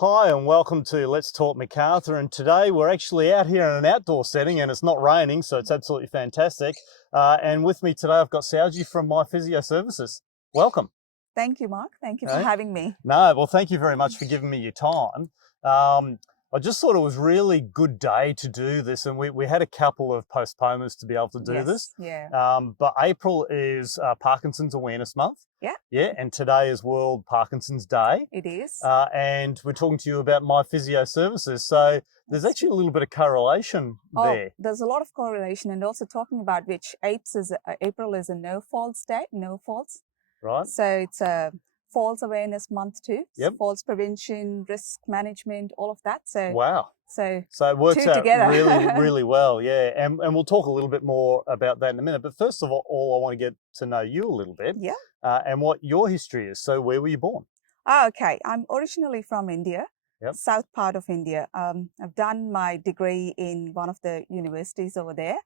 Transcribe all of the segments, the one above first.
Hi and welcome to Let's Talk Macarthur, and today we're actually out here in an outdoor setting and it's not raining, so it's absolutely fantastic. And with me today I've got Phsio from My Physio Services. Welcome. Thank you, Mark. Thank you for Hey? having me. No, well, thank you very much for giving me your time. I just thought it was really good day to do this, and we had a couple of postponements to be able to do this. Yeah. But April is Parkinson's Awareness Month. Yeah. Yeah, and today is World Parkinson's Day. It is. And we're talking to you about My Physio Services. So there's actually a little bit of correlation there. There's a lot of correlation, and also talking about which April is a no faults day, no faults. Right. So it's a falls awareness month too. Yep. Falls prevention, risk management, all of that. So wow. So it works out together. really well, yeah. And we'll talk a little bit more about that in a minute. But first of all, I want to get to know you a little bit. Yeah. And what your history is. So where were you born? Okay. I'm originally from India. Yep. South part of India. I've done my degree in one of the universities over there.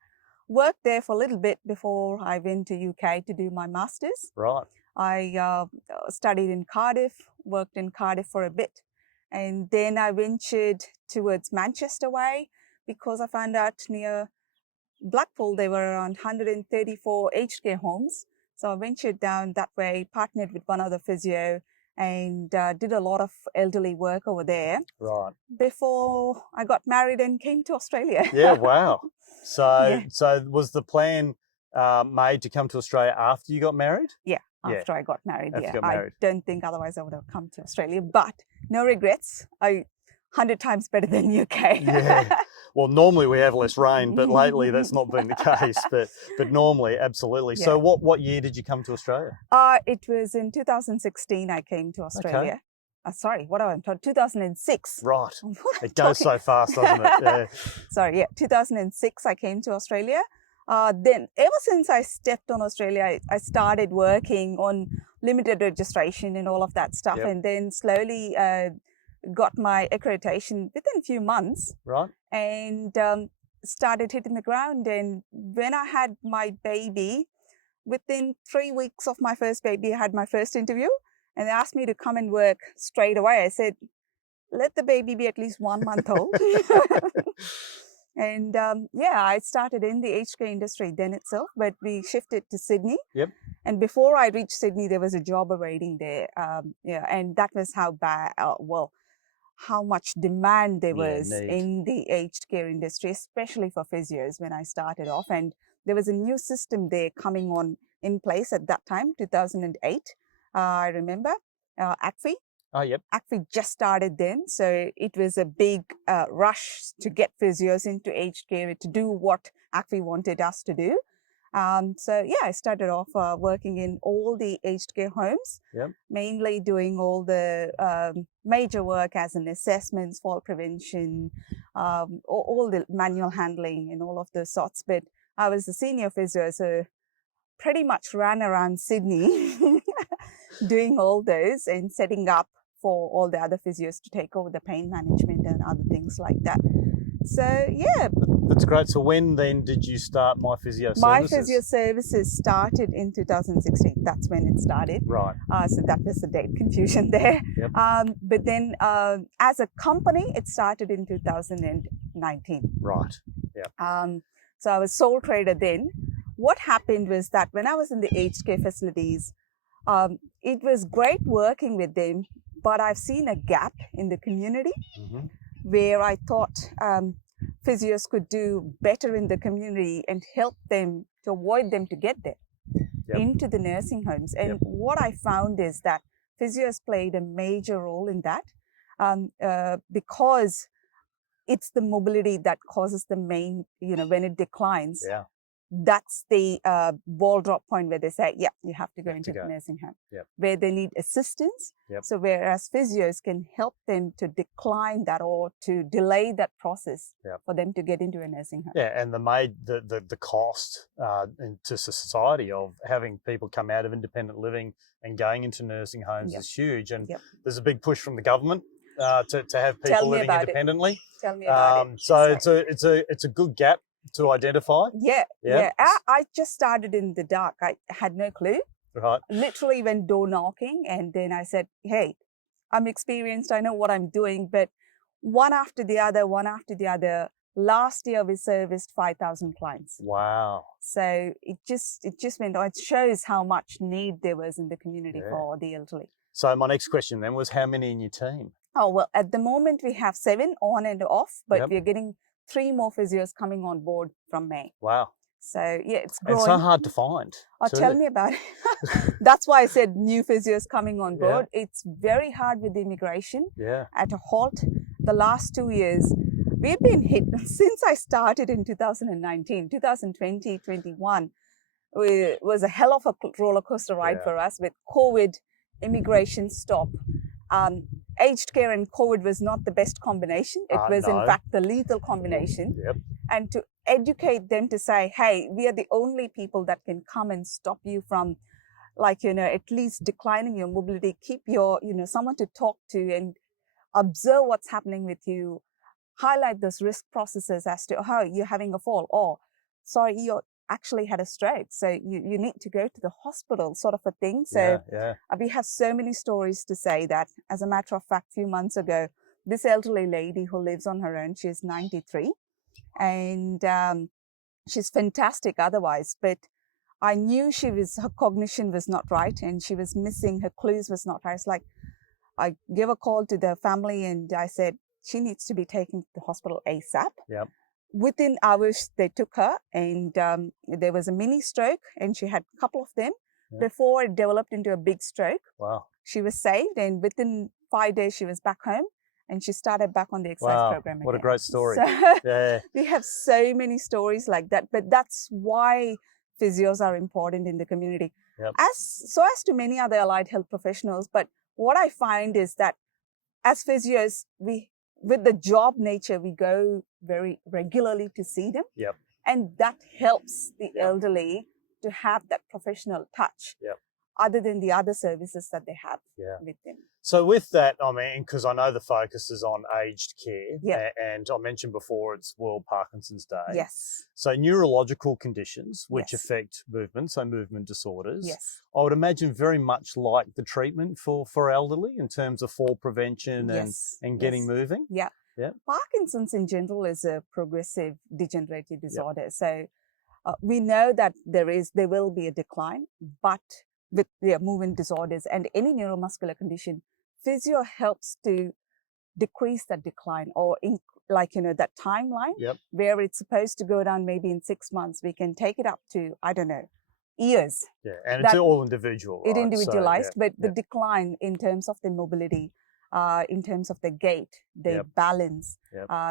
Worked there for a little bit before I went to UK to do my master's. Right. I studied in Cardiff, worked in Cardiff for a bit, and then I ventured towards Manchester way because I found out near Blackpool there were around 134 aged care homes. So I ventured down that way, partnered with one other physio, and did a lot of elderly work over there. Right. Before I got married and came to Australia. Yeah, wow. So was the plan made to come to Australia after you got married? Yeah. After I got married, I don't think otherwise I would have come to Australia, but no regrets. 100 times better than UK. Yeah. Well, normally we have less rain, but lately that's not been the case. But normally, absolutely. Yeah. So what year did you come to Australia? It was in 2016 I came to Australia. Okay. Sorry, what am I talking? 2006. Right. It goes so fast, doesn't it? Yeah. Sorry, yeah. 2006 I came to Australia. Then ever since I stepped on Australia, I started working on limited registration and all of that stuff. Yep. And then slowly got my accreditation within a few months. Right. And started hitting the ground. And when I had my baby, within 3 weeks of my first baby, I had my first interview. And they asked me to come and work straight away. I said, let the baby be at least 1 month old. And I started in the aged care industry then itself, but we shifted to Sydney. Yep. And before I reached Sydney, there was a job awaiting there. And that was how much demand there was in the aged care industry, especially for physios when I started off. And there was a new system there coming on in place at that time, 2008. I remember ACFI. Oh, yep. ACFI just started then, so it was a big rush to get physios into aged care to do what ACFI wanted us to do. I started off working in all the aged care homes, yep. Mainly doing all the major work as in assessments, fall prevention, all the manual handling and all of those sorts. But I was the senior physio, so pretty much ran around Sydney doing all those and setting up for all the other physios to take over the pain management and other things like that. So, yeah. That's great. So when then did you start My Physio Services? My Physio Services started in 2016. That's when it started. Right. So that was the date confusion there. Yep. But then as a company, it started in 2019. Right. Yeah. So I was sole trader then. What happened was that when I was in the aged care facilities, it was great working with them, but I've seen a gap in the community where I thought physios could do better in the community and help them to avoid them to get there into the nursing homes. And what I found is that physios played a major role in that because it's the mobility that causes the main, when it declines. Yeah. That's the ball drop point where they say, you have to go into the nursing home, where they need assistance. So whereas physios can help them to decline that or to delay that process for them to get into a nursing home. Yeah, and the cost to society of having people come out of independent living and going into nursing homes is huge. And there's a big push from the government to have people living independently. Tell me about it. So it's a good gap to identify? Yeah. I just started in the dark. I had no clue. Right. Literally went door knocking and then I said, hey, I'm experienced, I know what I'm doing, but one after the other, last year we serviced 5,000 clients. Wow. So it just went on. It shows how much need there was in the community for the elderly. So my next question then was, how many in your team? Oh, well, at the moment we have 7 on and off, but we're getting 3 more physios coming on board from May. Wow. So yeah, it's growing. It's so hard to find. Oh, tell me about it. That's why I said new physios coming on board. It's very hard with the immigration at a halt. The last 2 years, we've been hit since I started in 2019, 2020, 21. It was a hell of a roller coaster ride for us with COVID, immigration stop. Aged care and COVID was not the best combination. It was in fact the lethal combination. And to educate them to say, hey, we are the only people that can come and stop you from, like, you know, at least declining your mobility, keep your, you know, someone to talk to and observe what's happening with you, highlight those risk processes as to how you're having a fall, or sorry, you actually had a stroke, so you need to go to the hospital, sort of a thing. So we have so many stories to say that. As a matter of fact, a few months ago, this elderly lady who lives on her own, she's 93, and she's fantastic otherwise, but I knew her cognition was not right, and she was missing, her clues was not right. It's like, I gave a call to the family and I said, she needs to be taken to the hospital ASAP. Within hours, they took her, and there was a mini stroke, and she had a couple of them before it developed into a big stroke. Wow. She was saved, and within 5 days, she was back home, and she started back on the exercise program again. What a great story. So we have so many stories like that, but that's why physios are important in the community. As to many other allied health professionals, but what I find is that as physios, with the job nature, we go very regularly to see them. And that helps the elderly to have that professional touch other than the other services that they have with them. So with that, I mean, because I know the focus is on aged care, and I mentioned before it's World Parkinson's Day. So neurological conditions which affect movement, so movement disorders, I would imagine very much like the treatment for elderly in terms of fall prevention and getting moving. Parkinson's in general is a progressive degenerative disorder. So we know that there will be a decline, but with movement disorders and any neuromuscular condition, physio helps to decrease that decline, or that timeline where it's supposed to go down maybe in 6 months, we can take it up to, I don't know, years. And it's all individual, right? It individualized, but the decline in terms of the mobility, in terms of the gait, the balance,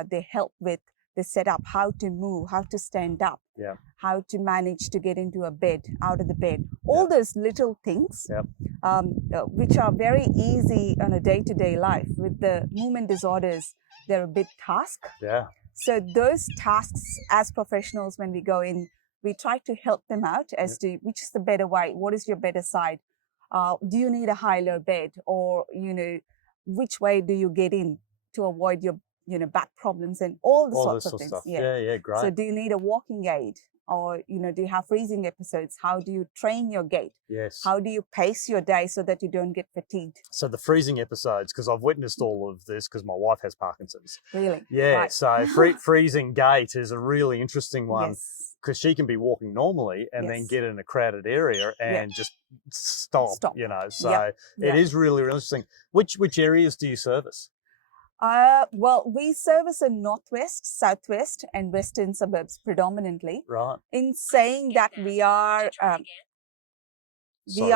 they help with the setup, how to move, how to stand up, how to manage to get into a bed, out of the bed, all those little things, which are very easy on a day-to-day life. With the movement disorders, they're a big task. So those tasks, as professionals, when we go in, we try to help them out as to which is the better way, what is your better side, do you need a high-low bed, or, you know, which way do you get in to avoid your back problems and all sorts of things. Great. So do you need a walking aid, or, you know, do you have freezing episodes? How do you train your gait? How do you pace your day so that you don't get fatigued? So the freezing episodes, because I've witnessed all of this because my wife has Parkinson's. Really? So freezing gait is a really interesting one, because she can be walking normally and then get in a crowded area and just stop, you know. So it is really, really interesting. Which areas do you service? Well, we service in northwest, southwest, and western suburbs predominantly. Right. In saying that, we are we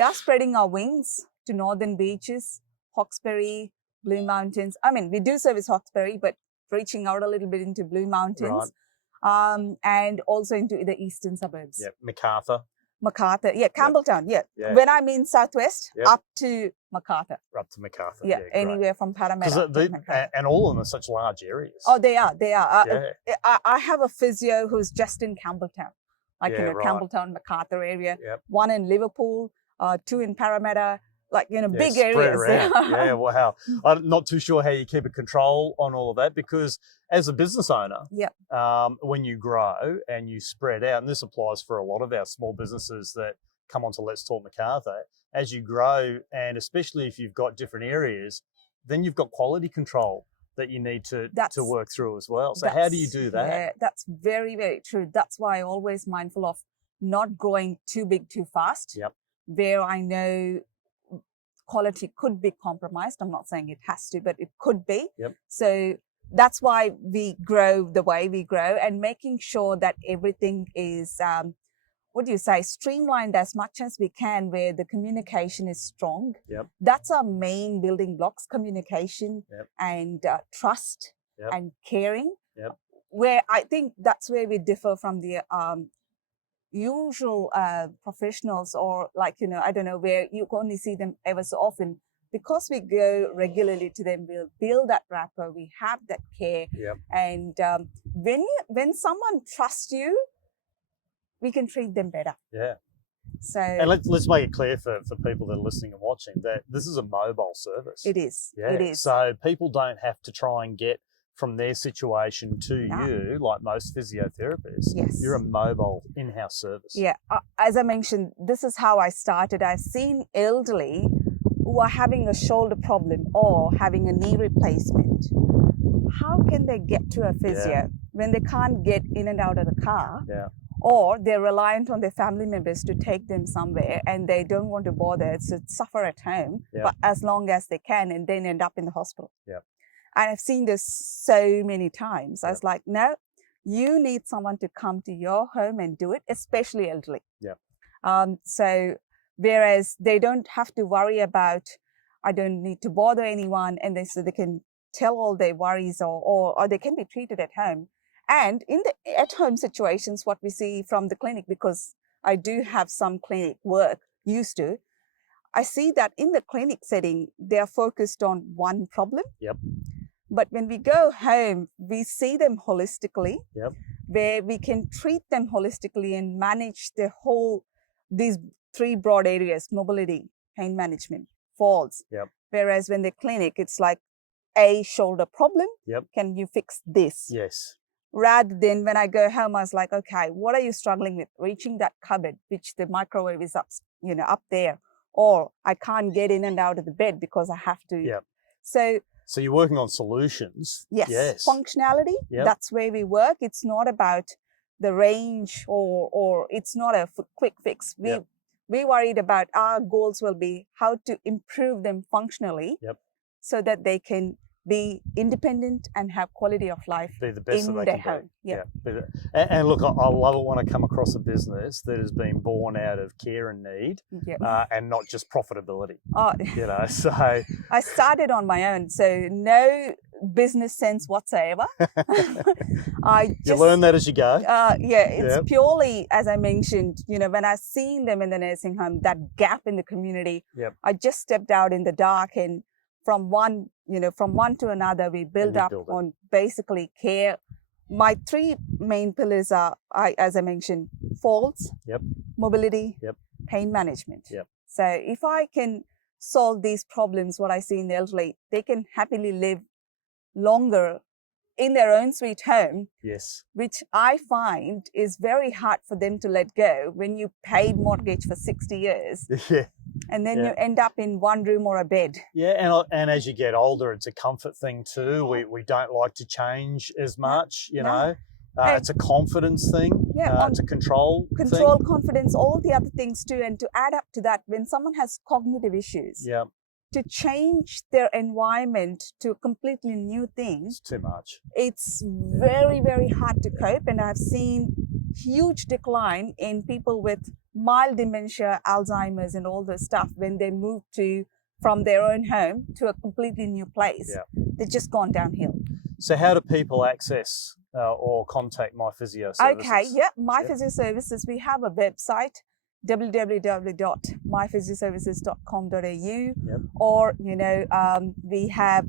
are spreading our wings to northern beaches, Hawkesbury, Blue Mountains. I mean, we do service Hawkesbury, but reaching out a little bit into Blue Mountains, and also into the eastern suburbs. Macarthur, Campbelltown, When I mean southwest, up to Macarthur. Up to Macarthur, anywhere from Parramatta to Macarthur. And all of them are such large areas. Oh, they are. I have a physio who's just in Campbelltown, Campbelltown, Macarthur area. One in Liverpool, 2 in Parramatta. Big areas. Wow. I'm not too sure how you keep a control on all of that, because as a business owner, when you grow and you spread out, and this applies for a lot of our small businesses that come on to Let's Talk Macarthur, as you grow, and especially if you've got different areas, then you've got quality control that you need to work through as well. So how do you do that? Yeah, that's very, very true. That's why I'm always mindful of not growing too big too fast. Yep. Where I know quality could be compromised. I'm not saying it has to, but it could be. Yep. So that's why we grow the way we grow, and making sure that everything is, streamlined as much as we can, where the communication is strong. Yep. That's our main building blocks: communication Yep. and trust Yep. and caring. Yep. Where I think that's where we differ from the usual professionals, or I don't know, where you only see them ever so often. Because we go regularly to them, we'll build that rapport, we have that care. Yep. And when someone trusts you, we can treat them better. Yeah. So, and let's make it clear for people that are listening and watching that this is a mobile service. It is. Yeah. It is. So people don't have to try and get from their situation to you, like most physiotherapists. Yes. You're a mobile in-house service. Yeah. As I mentioned, this is how I started. I've seen elderly who are having a shoulder problem or having a knee replacement. How can they get to a physio when they can't get in and out of the car? Yeah. Or they're reliant on their family members to take them somewhere, and they don't want to bother, to suffer at home, but as long as they can, and then end up in the hospital. Yeah. And I've seen this so many times. I was like, no, you need someone to come to your home and do it, especially elderly. Yeah. So whereas they don't have to worry about, I don't need to bother anyone, and so they can tell all their worries, or they can be treated at home. And in the at-home situations, what we see from the clinic, because I do have some clinic work used to, I see that in the clinic setting, they're focused on one problem. Yep. But when we go home, we see them holistically, where we can treat them holistically and manage these three broad areas: mobility, pain management, falls. Yep. Whereas when the clinic, it's like a shoulder problem. Yep. Can you fix this? Yes. Rather than when I go home, I was like, okay, what are you struggling with? Reaching that cupboard, which the microwave is up there, or I can't get in and out of the bed because I have to. Yep. So you're working on solutions. Yes. Functionality. Yep. That's where we work. It's not about the range, or it's not a quick fix. We worried about, our goals will be how to improve them functionally, so that they can be independent and have quality of life be the best in that they their can home. be. And look, I love it when I come across a business that has been born out of care and need, and not just profitability. So I started on my own, so no business sense whatsoever. You learn that as you go. It's purely, as I mentioned, when I seen them in the nursing home, that gap in the community, I just stepped out in the dark, and from one to another, we build up on basically care. My three main pillars are, as I mentioned, falls, mobility, pain management. So if I can solve these problems, what I see in the elderly, they can happily live longer in their own sweet home. Yes. Which I find is very hard for them to let go when you paid mortgage for 60 years. And then you end up in one room or a bed. And as you get older, it's a comfort thing too. We don't like to change as much, you know. It's a confidence thing. It's a control thing. Confidence, all the other things too. And to add up to that, when someone has cognitive issues, to change their environment to completely new things, it's too much. It's very, very hard to cope. And I've seen huge decline in people with mild dementia, Alzheimer's, and all this stuff when they move from their own home to a completely new place. They've just gone downhill. So how do people access or contact My Phsio Services? Okay, My Phsio Services, we have a website, www.myphysioservices.com.au, or we have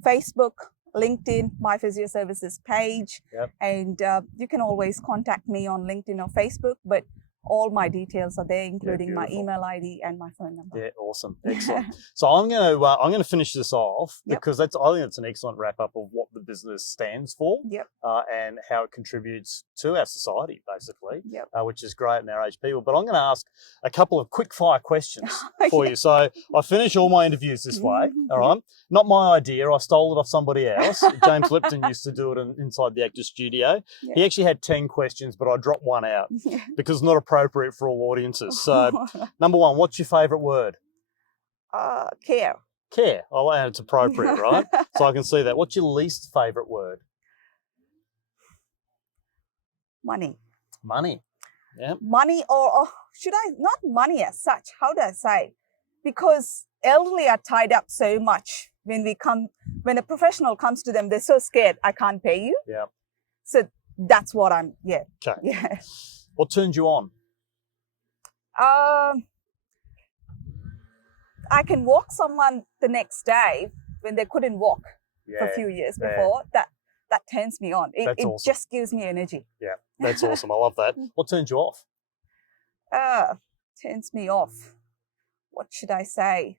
Facebook, LinkedIn, My Phsio Services page, and you can always contact me on LinkedIn or Facebook. But all my details are there, including my beautiful. email ID and my phone number. Yeah, awesome, excellent. So I'm going to finish this off because I think that's an excellent wrap up of what the business stands for, and how it contributes to our society, basically, which is great in our age people. But I'm going to ask a couple of quick fire questions for you. So I finish all my interviews this way. All right, not my idea. I stole it off somebody else. James Lipton used to do it inside the Actors Studio. He actually had 10 questions, but I dropped one out because it's not appropriate for all audiences. So, number one, what's your favourite word? Care. Care. Oh, and it's appropriate, right? So I can see that. What's your least favourite word? Money. Money. Yeah. Money, or should I, not money as such, how do I say? Because elderly are tied up so much. When a professional comes to them, they're so scared, I can't pay you. Yeah. So that's what I'm, Okay. Yeah. What turns you on? I can walk someone the next day when they couldn't walk for a few years before. That turns me on. It awesome. Just gives me energy. Yeah, that's awesome. I love that. What turns you off? Turns me off. What should I say?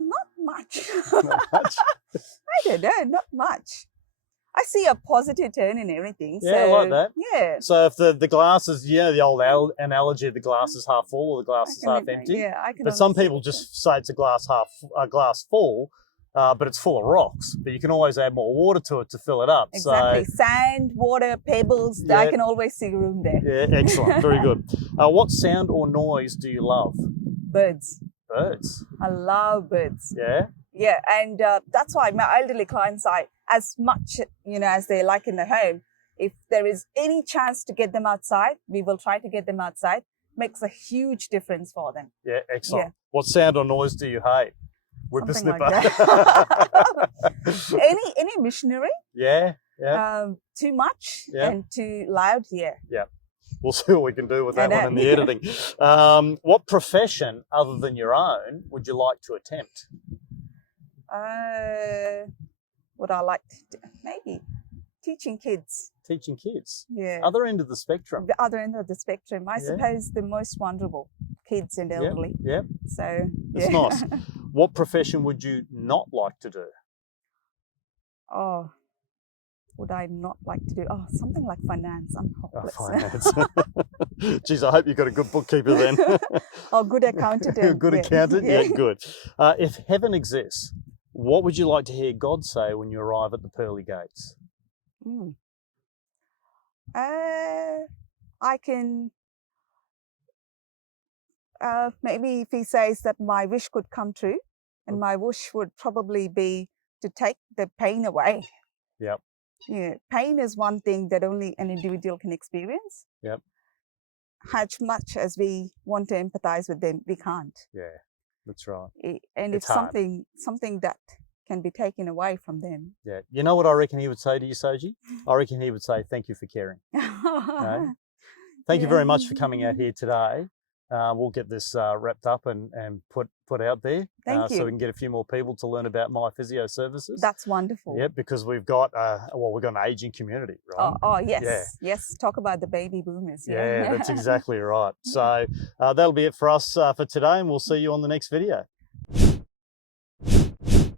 Not much. Not much? I don't know, not much. I see a positive turn in everything. Yeah, so, I like that. Yeah. So if the glass is, the old analogy, the glass is half full or the glass is half empty. Yeah, I can. But some people just say it's a glass full, but it's full of rocks. But you can always add more water to it to fill it up. Exactly. So, sand, water, pebbles. I can always see room there. Yeah, excellent. Very good. What sound or noise do you love? Birds. Birds. I love birds. Yeah. Yeah, and that's why my elderly clients, as much as they like in the home, if there is any chance to get them outside, we will try to get them outside. Makes a huge difference for them. Yeah, excellent. Yeah. What sound or noise do you hate? Whippersnipper. Like that. any missionary? Yeah. Too much and too loud. Yeah. We'll see what we can do with that one in the editing. What profession other than your own would you like to attempt? Would I like to do? Maybe teaching kids. Teaching kids? Yeah. Other end of the spectrum. The other end of the spectrum. I suppose the most vulnerable, kids and elderly. Yeah. So, it's nice. What profession would you not like to do? Oh, would I not like to do? Oh, something like finance. I'm hopeless. Finance. Geez, I hope you've got a good bookkeeper then. Good accountant. Good accountant? Yeah, good. If heaven exists, what would you like to hear God say when you arrive at the pearly gates? I can, maybe if he says that my wish could come true, and my wish would probably be to take the pain away. Yep. Yeah, pain is one thing that only an individual can experience. Yep. As much as we want to empathize with them, we can't. Yeah, that's right. And it's something that can be taken away from them. Yeah. You know what I reckon he would say to you, Soji? I reckon he would say, thank you for caring. Thank you very much for coming out here today. We'll get this wrapped up and put out there. Thank you. So we can get a few more people to learn about My Phsio services. That's wonderful. Yeah, because we've got an aging community, right? Oh yes, yes. Talk about the baby boomers. Yeah, that's exactly right. So that'll be it for us for today, and we'll see you on the next video.